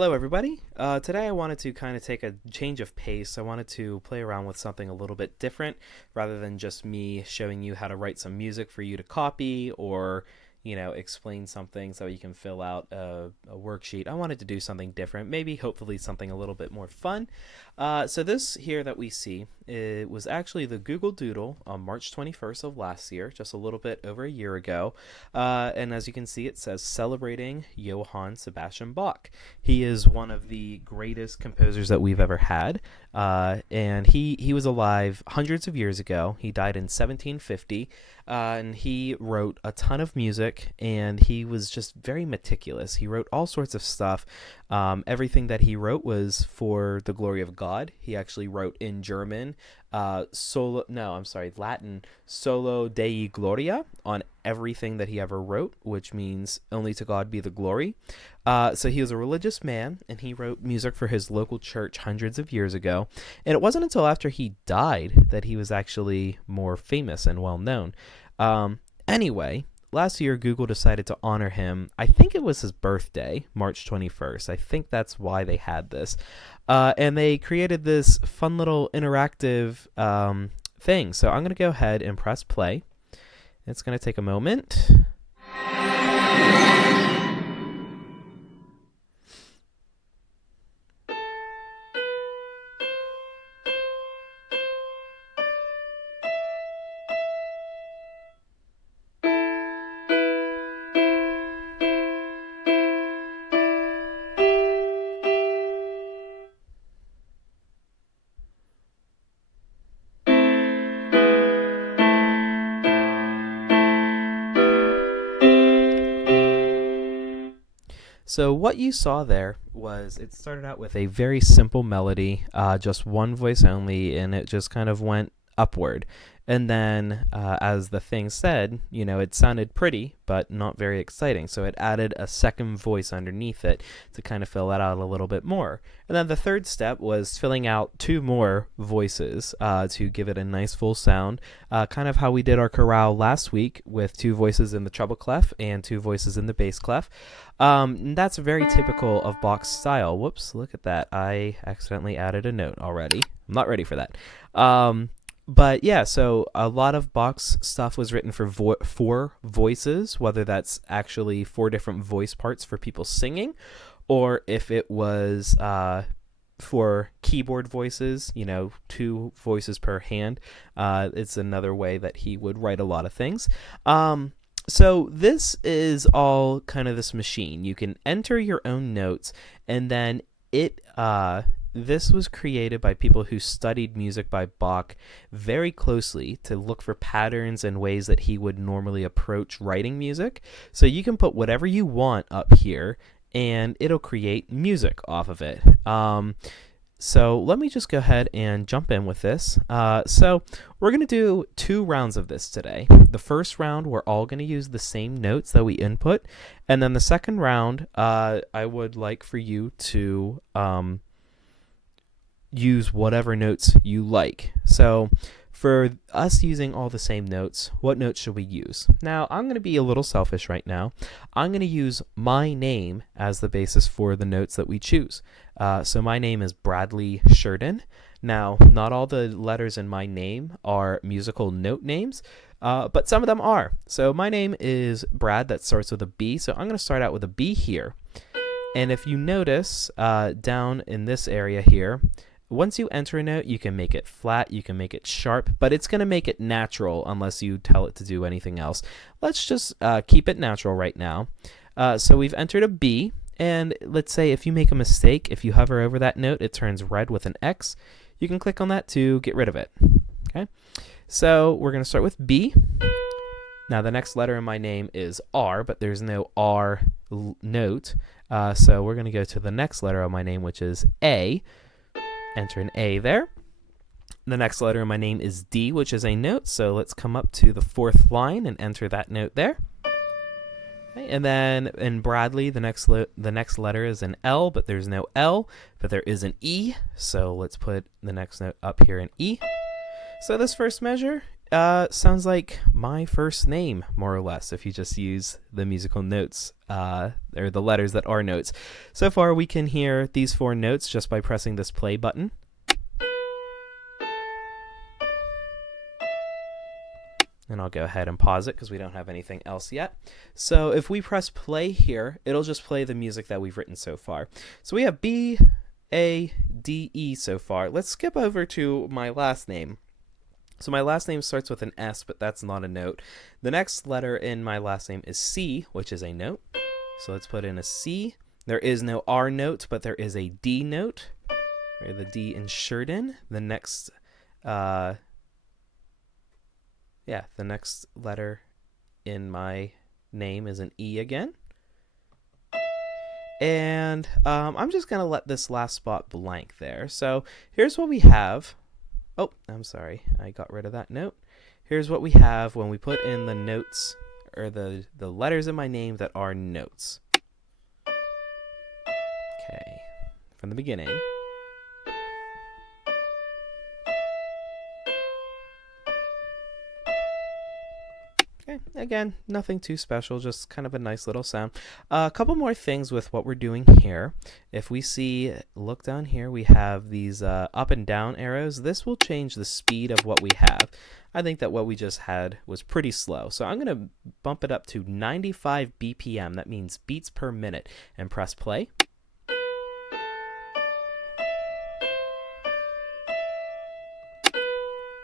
Hello, everybody. Today I wanted to kind of take a change of pace. I wanted to play around with something a little bit different rather than just me showing you how to write some music for you to copy or, explain something so you can fill out a worksheet. I wanted to do something different, maybe hopefully something a little bit more fun. So this here that we see, it was actually the Google Doodle on March 21st of last year, just a little bit over a year ago. And as you can see, it says celebrating Johann Sebastian Bach. He is one of the greatest composers that we've ever had. And he was alive hundreds of years ago. He died in 1750. And he wrote a ton of music, and he was just very meticulous. He wrote all sorts of stuff. Everything that he wrote was for the glory of God. He actually wrote in German, Latin, Solo Dei Gloria on everything that he ever wrote, which means only to God be the glory. So he was a religious man, and he wrote music for his local church hundreds of years ago. And it wasn't until after he died that he was actually more famous and well known. Anyway, last year Google decided to honor him. I think it was his birthday, March 21st. I think that's why they had this. And they created this fun little interactive thing. So I'm going to go ahead and press play. It's going to take a moment. So what you saw there was it started out with a very simple melody, just one voice only, and it just kind of went upward. And then, as the thing said, it sounded pretty, but not very exciting. So it added a second voice underneath it to kind of fill that out a little bit more. And then the third step was filling out two more voices to give it a nice full sound, kind of how we did our chorale last week with two voices in the treble clef and two voices in the bass clef. And that's very typical of Bach's style. Whoops, look at that. I accidentally added a note already. I'm not ready for that. But yeah, so a lot of Bach's stuff was written for four voices, whether that's actually four different voice parts for people singing, or if it was for keyboard voices, two voices per hand. It's another way that he would write a lot of things. So this is all kind of this machine. You can enter your own notes, and then this was created by people who studied music by Bach very closely to look for patterns and ways that he would normally approach writing music. So you can put whatever you want up here, and it'll create music off of it. So let me just go ahead and jump in with this. So we're going to do 2 rounds of this today. The first round, we're all going to use the same notes that we input. And then the second round, I would like for you to use whatever notes you like. So for us using all the same notes, what notes should we use? Now, I'm going to be a little selfish right now. I'm going to use my name as the basis for the notes that we choose. So my name is Bradley Sheridan. Now, not all the letters in my name are musical note names, but some of them are. So my name is Brad, that starts with a B. So I'm going to start out with a B here. And if you notice down in this area here, once you enter a note, you can make it flat, you can make it sharp, but it's going to make it natural unless you tell it to do anything else. Let's just keep it natural right now. So we've entered a B, and let's say if you make a mistake, if you hover over that note, it turns red with an X. You can click on that to get rid of it. Okay. So we're going to start with B. Now the next letter in my name is R, but there's no R note. So we're going to go to the next letter of my name, which is A. Enter an A there. The next letter in my name is D, which is a note. So let's come up to the 4th line and enter that note there. Okay, and then in Bradley, the next letter is an L, but there's no L, but there is an E. So let's put the next note up here in E. So this first measure Sounds like my first name, more or less, if you just use the musical notes, or the letters that are notes. So far, we can hear these 4 notes just by pressing this play button. And I'll go ahead and pause it because we don't have anything else yet. So if we press play here, it'll just play the music that we've written so far. So we have B, A, D, E so far. Let's skip over to my last name. So my last name starts with an S, but that's not a note. The next letter in my last name is C, which is a note. So let's put in a C. There is no R note, but there is a D note. Or the D insured in. The next, the next letter in my name is an E again. And I'm just going to let this last spot blank there. So here's what we have. Oh, I'm sorry. I got rid of that note. Here's what we have when we put in the notes, or the letters in my name that are notes. Okay, from the beginning. Okay, again, nothing too special, just kind of a nice little sound. A couple more things with what we're doing here. If we see, look down here, we have these up and down arrows. This will change the speed of what we have. I think that what we just had was pretty slow. So I'm going to bump it up to 95 BPM. That means beats per minute. And press play.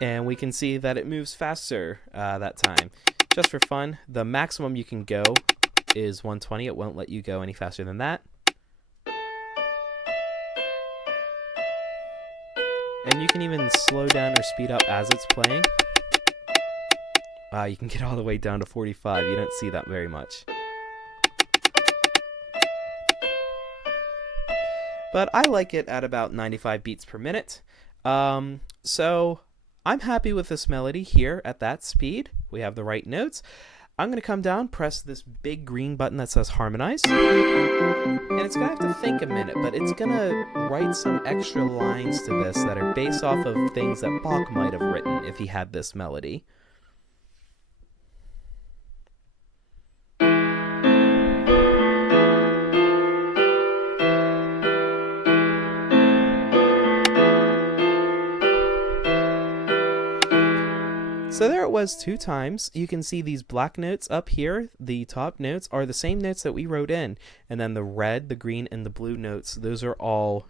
And we can see that it moves faster that time. Just for fun, the maximum you can go is 120. It won't let you go any faster than that. And you can even slow down or speed up as it's playing. You can get all the way down to 45. You don't see that very much. But I like it at about 95 beats per minute. So I'm happy with this melody here at that speed. We have the right notes. I'm going to come down, press this big green button that says Harmonize. And it's going to have to think a minute, but it's going to write some extra lines to this that are based off of things that Bach might have written if he had this melody. So there it was 2 times. You can see these black notes up here. The top notes are the same notes that we wrote in. And then the red, the green, and the blue notes, those are all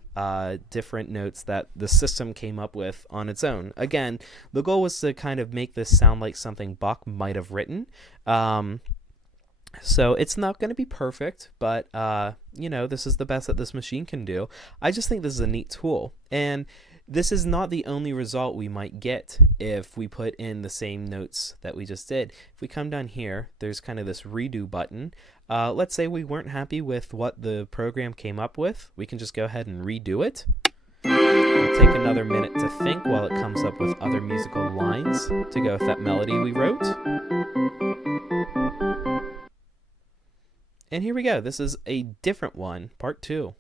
different notes that the system came up with on its own. Again, the goal was to kind of make this sound like something Bach might have written. So it's not going to be perfect, but, this is the best that this machine can do. I just think this is a neat tool. And this is not the only result we might get if we put in the same notes that we just did. If we come down here, there's kind of this redo button. Let's say we weren't happy with what the program came up with. We can just go ahead and redo it. It'll take another minute to think while it comes up with other musical lines to go with that melody we wrote. And here we go. This is a different one, part 2.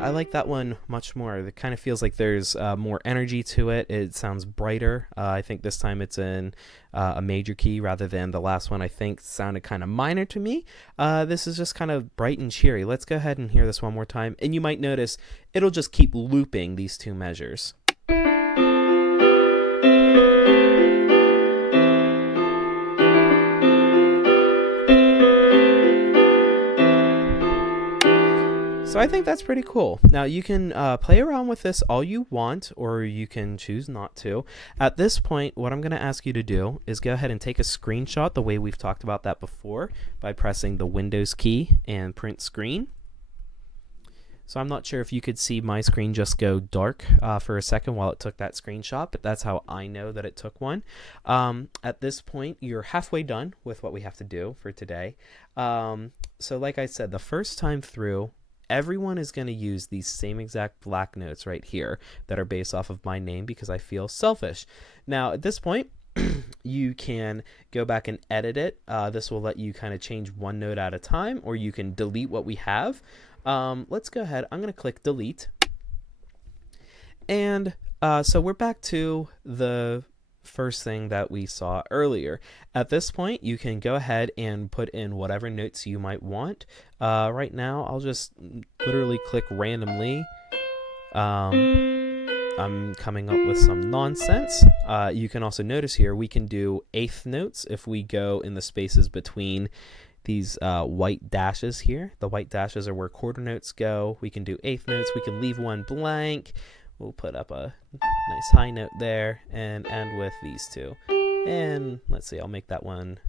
I like that one much more. It kind of feels like there's more energy to it. It sounds brighter. I think this time it's in a major key rather than the last one I think sounded kind of minor to me. This is just kind of bright and cheery. Let's go ahead and hear this one more time. And you might notice it'll just keep looping these 2 measures. So I think that's pretty cool. Now you can play around with this all you want, or you can choose not to. At this point, what I'm going to ask you to do is go ahead and take a screenshot the way we've talked about that before by pressing the Windows key and print screen. So I'm not sure if you could see my screen just go dark for a second while it took that screenshot, but that's how I know that it took one. At this point, you're halfway done with what we have to do for today. So like I said, the first time through, everyone is going to use these same exact black notes right here that are based off of my name because I feel selfish. Now, at this point, You can go back and edit it. This will let you kind of change one note at a time, or you can delete what we have. Let's go ahead. I'm going to click delete. And so we're back to the first thing that we saw earlier. At this point, you can go ahead and put in whatever notes you might want. Right now, I'll just literally click randomly. I'm coming up with some nonsense. You can also notice here we can do eighth notes if we go in the spaces between these white dashes here. The white dashes are where quarter notes go. We can do eighth notes. We can leave one blank. We'll put up a nice high note there and end with these two. And let's see, I'll make that one,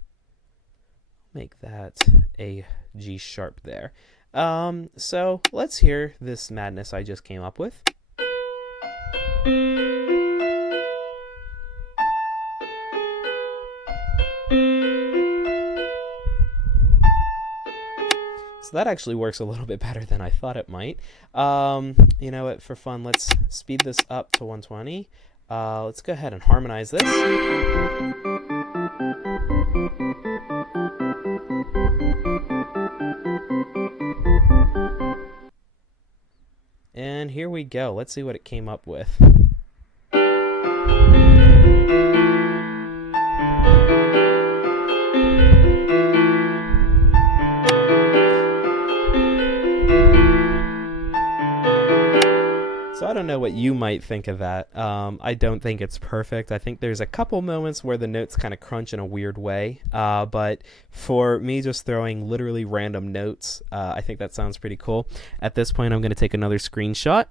make that a G sharp there. So let's hear this madness I just came up with. So that actually works a little bit better than I thought it might. You know what, for fun, let's speed this up to 120. Let's go ahead and harmonize this. And here we go. Let's see what it came up with. So I don't know what you might think of that. I don't think it's perfect. I think there's a couple moments where the notes kind of crunch in a weird way. But for me just throwing literally random notes, I think that sounds pretty cool. At this point, I'm going to take another screenshot.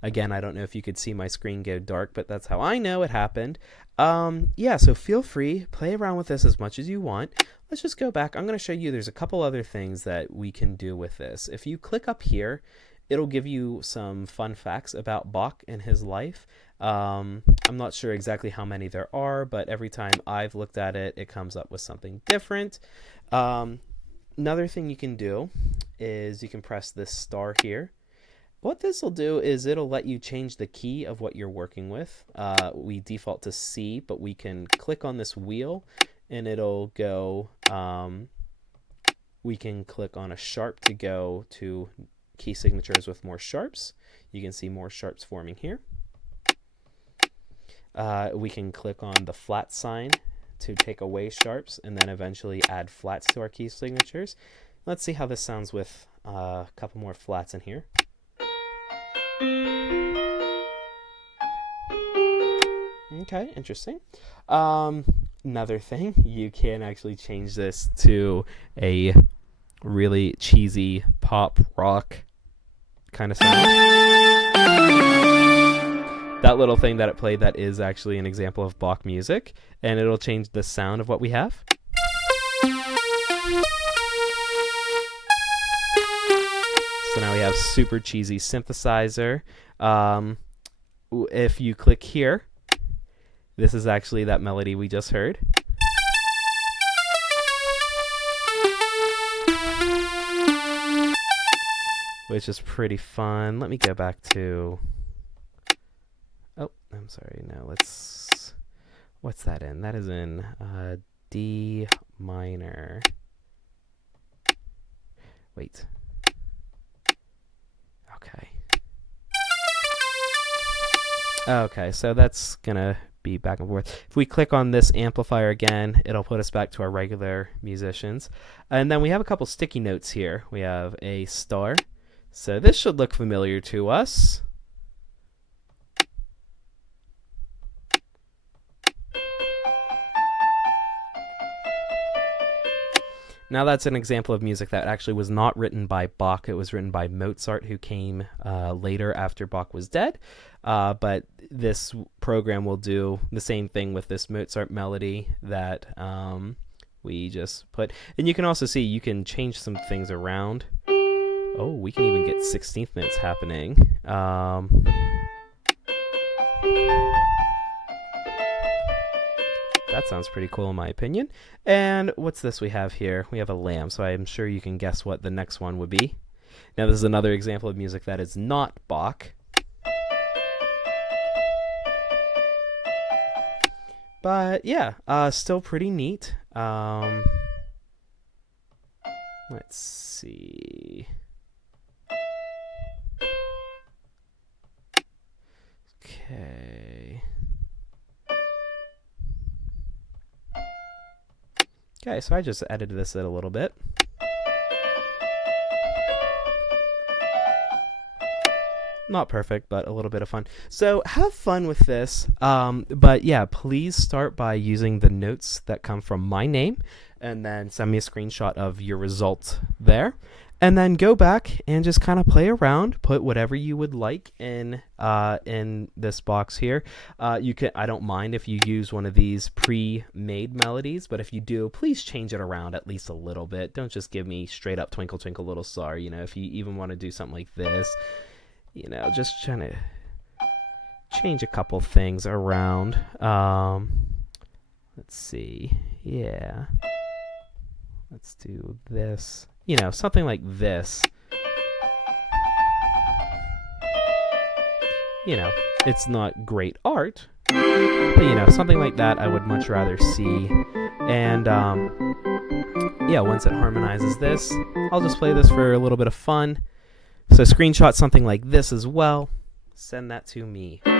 Again, I don't know if you could see my screen go dark, but that's how I know it happened. Yeah, so feel free, play around with this as much as you want. Let's just go back. I'm going to show you there's a couple other things that we can do with this. If you click up here, it'll give you some fun facts about Bach and his life. I'm not sure exactly how many there are, but every time I've looked at it, it comes up with something different. Another thing you can do is you can press this star here. What this will do is it'll let you change the key of what you're working with. We default to C, but we can click on this wheel and it'll go, we can click on a sharp to go to key signatures with more sharps. You can see more sharps forming here. We can click on the flat sign to take away sharps and then eventually add flats to our key signatures. Let's see how this sounds with a couple more flats in here. Okay, interesting. Another thing, you can actually change this to a really cheesy pop rock kind of sound. That little thing that it played, that is actually an example of Bach music, and it'll change the sound of what we have. So now we have super cheesy synthesizer. If you click here, this is actually that melody we just heard. Which is pretty fun. Let me go back to... Oh, I'm sorry. No, let's... What's that in? That is in D minor. Wait. Okay. Okay, so that's going to be back and forth. If we click on this amplifier again, it'll put us back to our regular musicians. And then we have a couple sticky notes here. We have a star. So this should look familiar to us. Now that's an example of music that actually was not written by Bach. It was written by Mozart, who came later after Bach was dead. But this program will do the same thing with this Mozart melody that we just put. And you can also see you can change some things around. Oh, we can even get 16th notes happening. That sounds pretty cool in my opinion. And what's this we have here? We have a lamb, so I'm sure you can guess what the next one would be. Now this is another example of music that is not Bach. But yeah, still pretty neat. Let's see. Okay. Okay, so I just edited this a little bit. Not perfect, but a little bit of fun. So have fun with this. But yeah, please start by using the notes that come from my name, and then send me a screenshot of your result there. And then go back and just kind of play around. Put whatever you would like in this box here. You can. I don't mind if you use one of these pre-made melodies, but if you do, please change it around at least a little bit. Don't just give me straight up Twinkle Twinkle Little Star. You know, if you even want to do something like this, you know, just trying to change a couple things around. Let's see. Yeah. Let's do this. You know, something like this. You know, it's not great art, but you know, something like that I would much rather see. And yeah, once it harmonizes this, I'll just play this for a little bit of fun. So screenshot something like this as well. Send that to me. And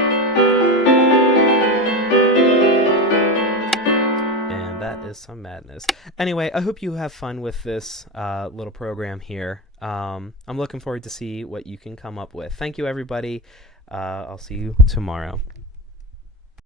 that is some madness. Anyway, I hope you have fun with this little program here. I'm looking forward to see what you can come up with. Thank you, everybody. I'll see you tomorrow.